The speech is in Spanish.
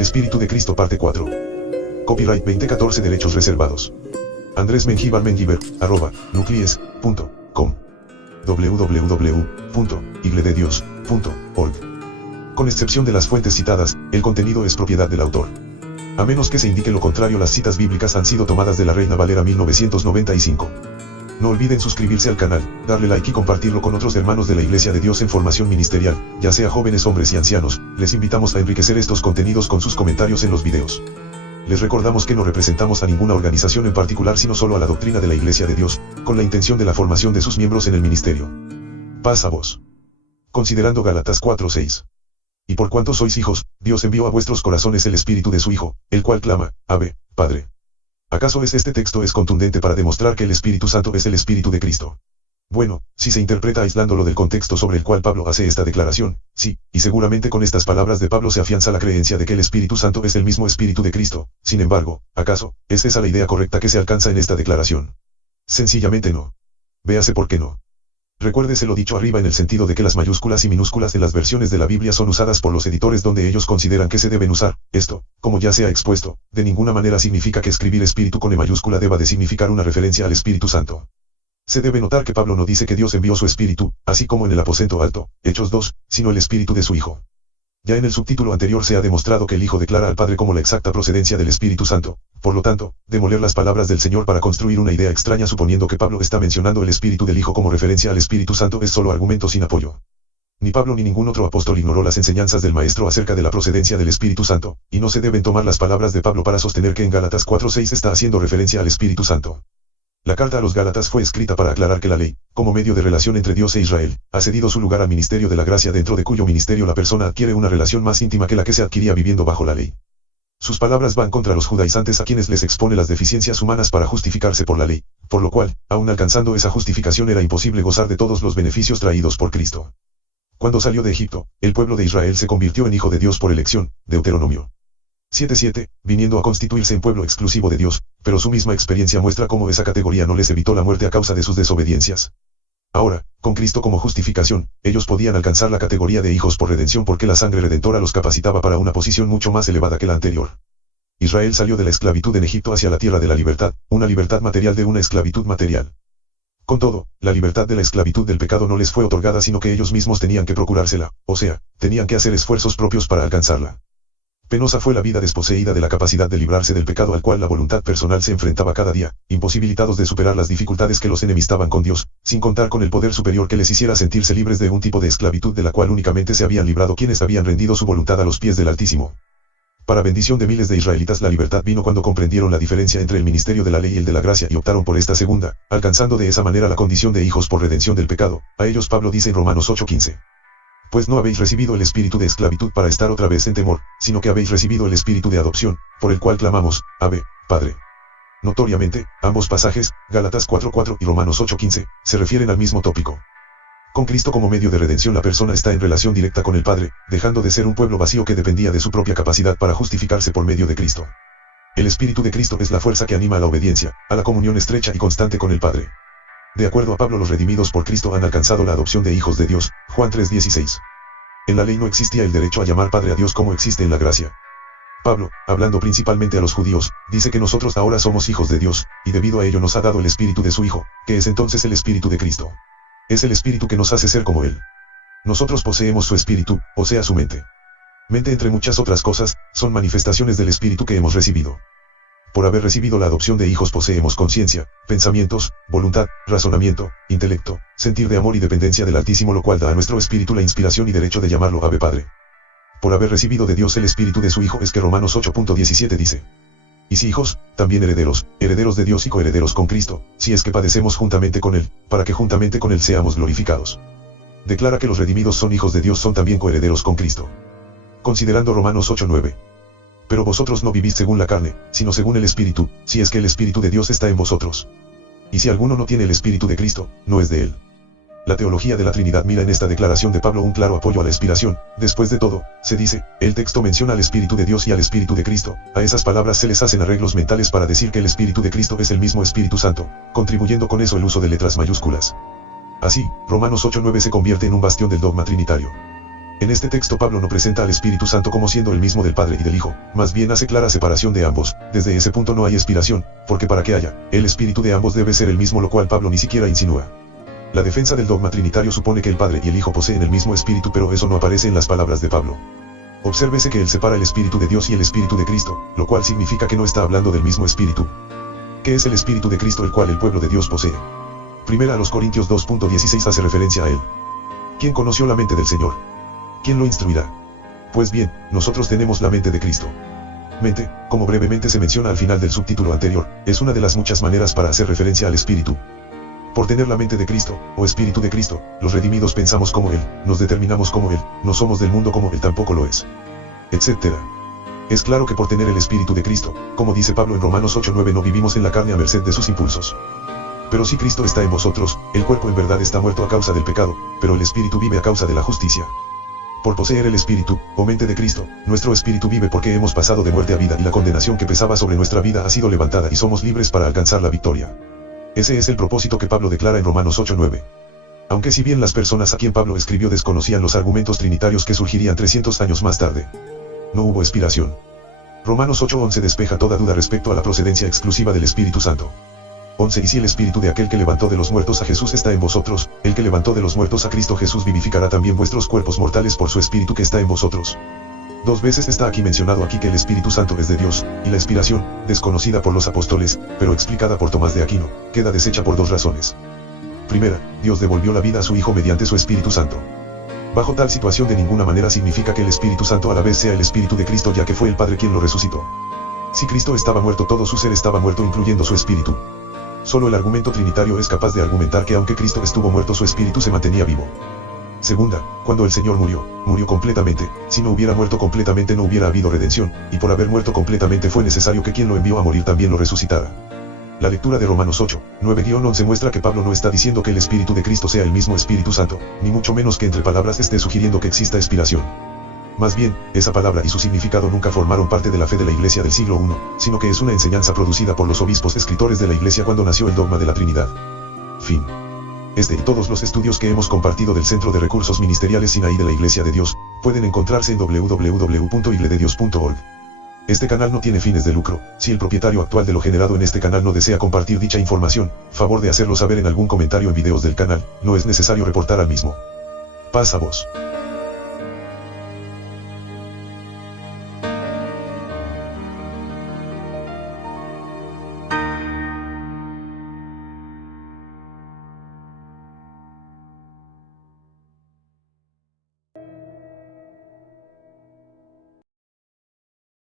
El Espíritu de Cristo parte 4. Copyright 2014 Derechos reservados. Andrés Mengíbar Mengíbar, @nuclies.com www.iglededios.org. Con excepción de las fuentes citadas, el contenido es propiedad del autor. A menos que se indique lo contrario, las citas bíblicas han sido tomadas de la Reina Valera 1995. No olviden suscribirse al canal, darle like y compartirlo con otros hermanos de la Iglesia de Dios en formación ministerial, ya sea jóvenes, hombres y ancianos. Les invitamos a enriquecer estos contenidos con sus comentarios en los videos. Les recordamos que no representamos a ninguna organización en particular, sino solo a la doctrina de la Iglesia de Dios, con la intención de la formación de sus miembros en el ministerio. Paz a vos. Considerando Gálatas 4:6. Y por cuanto sois hijos, Dios envió a vuestros corazones el Espíritu de su Hijo, el cual clama, Abba, Padre. ¿Acaso este texto es contundente para demostrar que el Espíritu Santo es el Espíritu de Cristo? Bueno, si se interpreta aislándolo del contexto sobre el cual Pablo hace esta declaración, sí, y seguramente con estas palabras de Pablo se afianza la creencia de que el Espíritu Santo es el mismo Espíritu de Cristo. Sin embargo, ¿acaso es esa la idea correcta que se alcanza en esta declaración? Sencillamente no. Véase por qué no. Recuérdese lo dicho arriba en el sentido de que las mayúsculas y minúsculas de las versiones de la Biblia son usadas por los editores donde ellos consideran que se deben usar. Esto, como ya se ha expuesto, de ninguna manera significa que escribir espíritu con E mayúscula deba de significar una referencia al Espíritu Santo. Se debe notar que Pablo no dice que Dios envió su Espíritu, así como en el aposento alto, Hechos 2, sino el Espíritu de su Hijo. Ya en el subtítulo anterior se ha demostrado que el Hijo declara al Padre como la exacta procedencia del Espíritu Santo. Por lo tanto, demoler las palabras del Señor para construir una idea extraña suponiendo que Pablo está mencionando el Espíritu del Hijo como referencia al Espíritu Santo es solo argumento sin apoyo. Ni Pablo ni ningún otro apóstol ignoró las enseñanzas del Maestro acerca de la procedencia del Espíritu Santo, y no se deben tomar las palabras de Pablo para sostener que en Gálatas 4:6 está haciendo referencia al Espíritu Santo. La carta a los Gálatas fue escrita para aclarar que la ley, como medio de relación entre Dios e Israel, ha cedido su lugar al ministerio de la gracia, dentro de cuyo ministerio la persona adquiere una relación más íntima que la que se adquiría viviendo bajo la ley. Sus palabras van contra los judaizantes a quienes les expone las deficiencias humanas para justificarse por la ley, por lo cual, aun alcanzando esa justificación era imposible gozar de todos los beneficios traídos por Cristo. Cuando salió de Egipto, el pueblo de Israel se convirtió en hijo de Dios por elección, Deuteronomio 7:7, viniendo a constituirse en pueblo exclusivo de Dios, pero su misma experiencia muestra cómo esa categoría no les evitó la muerte a causa de sus desobediencias. Ahora, con Cristo como justificación, ellos podían alcanzar la categoría de hijos por redención porque la sangre redentora los capacitaba para una posición mucho más elevada que la anterior. Israel salió de la esclavitud en Egipto hacia la tierra de la libertad, una libertad material de una esclavitud material. Con todo, la libertad de la esclavitud del pecado no les fue otorgada, sino que ellos mismos tenían que procurársela, o sea, tenían que hacer esfuerzos propios para alcanzarla. Penosa fue la vida desposeída de la capacidad de librarse del pecado al cual la voluntad personal se enfrentaba cada día, imposibilitados de superar las dificultades que los enemistaban con Dios, sin contar con el poder superior que les hiciera sentirse libres de un tipo de esclavitud de la cual únicamente se habían librado quienes habían rendido su voluntad a los pies del Altísimo. Para bendición de miles de israelitas, la libertad vino cuando comprendieron la diferencia entre el ministerio de la ley y el de la gracia y optaron por esta segunda, alcanzando de esa manera la condición de hijos por redención del pecado. A ellos Pablo dice en Romanos 8:15. Pues no habéis recibido el espíritu de esclavitud para estar otra vez en temor, sino que habéis recibido el espíritu de adopción, por el cual clamamos, Abba, Padre. Notoriamente, ambos pasajes, Gálatas 4:4 y Romanos 8:15, se refieren al mismo tópico. Con Cristo como medio de redención la persona está en relación directa con el Padre, dejando de ser un pueblo vacío que dependía de su propia capacidad para justificarse por medio de Cristo. El Espíritu de Cristo es la fuerza que anima a la obediencia, a la comunión estrecha y constante con el Padre. De acuerdo a Pablo, los redimidos por Cristo han alcanzado la adopción de hijos de Dios, Juan 3:16. En la ley no existía el derecho a llamar Padre a Dios como existe en la gracia. Pablo, hablando principalmente a los judíos, dice que nosotros ahora somos hijos de Dios, y debido a ello nos ha dado el Espíritu de su Hijo, que es entonces el Espíritu de Cristo. Es el Espíritu que nos hace ser como Él. Nosotros poseemos su Espíritu, o sea su mente. Mente, entre muchas otras cosas, son manifestaciones del Espíritu que hemos recibido. Por haber recibido la adopción de hijos poseemos conciencia, pensamientos, voluntad, razonamiento, intelecto, sentir de amor y dependencia del Altísimo, lo cual da a nuestro espíritu la inspiración y derecho de llamarlo Abba Padre. Por haber recibido de Dios el Espíritu de su Hijo es que Romanos 8:17 dice. Y si hijos, también herederos, herederos de Dios y coherederos con Cristo, si es que padecemos juntamente con Él, para que juntamente con Él seamos glorificados. Declara que los redimidos son hijos de Dios, son también coherederos con Cristo. Considerando Romanos 8:9. Pero vosotros no vivís según la carne, sino según el Espíritu, si es que el Espíritu de Dios está en vosotros. Y si alguno no tiene el Espíritu de Cristo, no es de Él. La teología de la Trinidad mira en esta declaración de Pablo un claro apoyo a la inspiración. Después de todo, se dice, el texto menciona al Espíritu de Dios y al Espíritu de Cristo. A esas palabras se les hacen arreglos mentales para decir que el Espíritu de Cristo es el mismo Espíritu Santo, contribuyendo con eso el uso de letras mayúsculas. Así, Romanos 8:9 se convierte en un bastión del dogma trinitario. En este texto Pablo no presenta al Espíritu Santo como siendo el mismo del Padre y del Hijo, más bien hace clara separación de ambos. Desde ese punto no hay expiración, porque para que haya, el espíritu de ambos debe ser el mismo, lo cual Pablo ni siquiera insinúa. La defensa del dogma trinitario supone que el Padre y el Hijo poseen el mismo espíritu, pero eso no aparece en las palabras de Pablo. Obsérvese que él separa el espíritu de Dios y el espíritu de Cristo, lo cual significa que no está hablando del mismo espíritu. ¿Qué es el espíritu de Cristo el cual el pueblo de Dios posee? Primera a los Corintios 2.16 hace referencia a él. ¿Quién conoció la mente del Señor? ¿Quién lo instruirá? Pues bien, nosotros tenemos la mente de Cristo. Mente, como brevemente se menciona al final del subtítulo anterior, es una de las muchas maneras para hacer referencia al espíritu. Por tener la mente de Cristo, o espíritu de Cristo, los redimidos pensamos como Él, nos determinamos como Él, no somos del mundo como Él tampoco lo es, etc. Es claro que por tener el espíritu de Cristo, como dice Pablo en Romanos 8:9, no vivimos en la carne a merced de sus impulsos. Pero si Cristo está en vosotros, el cuerpo en verdad está muerto a causa del pecado, pero el espíritu vive a causa de la justicia. Por poseer el espíritu, o mente de Cristo, nuestro espíritu vive porque hemos pasado de muerte a vida y la condenación que pesaba sobre nuestra vida ha sido levantada y somos libres para alcanzar la victoria. Ese es el propósito que Pablo declara en Romanos 8:9. Aunque si bien las personas a quien Pablo escribió desconocían los argumentos trinitarios que surgirían 300 años más tarde, no hubo expiración. Romanos 8:11 despeja toda duda respecto a la procedencia exclusiva del Espíritu Santo. 11 Y si el espíritu de aquel que levantó de los muertos a Jesús está en vosotros, el que levantó de los muertos a Cristo Jesús vivificará también vuestros cuerpos mortales por su espíritu que está en vosotros. Dos veces está aquí mencionado aquí que el Espíritu Santo es de Dios, y la expiración, desconocida por los apóstoles, pero explicada por Tomás de Aquino, queda deshecha por dos razones. Primera, Dios devolvió la vida a su Hijo mediante su Espíritu Santo. Bajo tal situación de ninguna manera significa que el Espíritu Santo a la vez sea el Espíritu de Cristo, ya que fue el Padre quien lo resucitó. Si Cristo estaba muerto, todo su ser estaba muerto incluyendo su Espíritu. Solo el argumento trinitario es capaz de argumentar que aunque Cristo estuvo muerto, su Espíritu se mantenía vivo. Segunda, cuando el Señor murió completamente. Si no hubiera muerto completamente no hubiera habido redención, y por haber muerto completamente fue necesario que quien lo envió a morir también lo resucitara. La lectura de Romanos 8:9-11 muestra que Pablo no está diciendo que el Espíritu de Cristo sea el mismo Espíritu Santo, ni mucho menos que entre palabras esté sugiriendo que exista expiración. Más bien, esa palabra y su significado nunca formaron parte de la fe de la Iglesia del siglo I, sino que es una enseñanza producida por los obispos escritores de la Iglesia cuando nació el dogma de la Trinidad. Fin. Este y todos los estudios que hemos compartido del Centro de Recursos Ministeriales Sinaí de la Iglesia de Dios, pueden encontrarse en www.iglededios.org. Este canal no tiene fines de lucro. Si el propietario actual de lo generado en este canal no desea compartir dicha información, favor de hacerlo saber en algún comentario en videos del canal, no es necesario reportar al mismo. Paz a vos.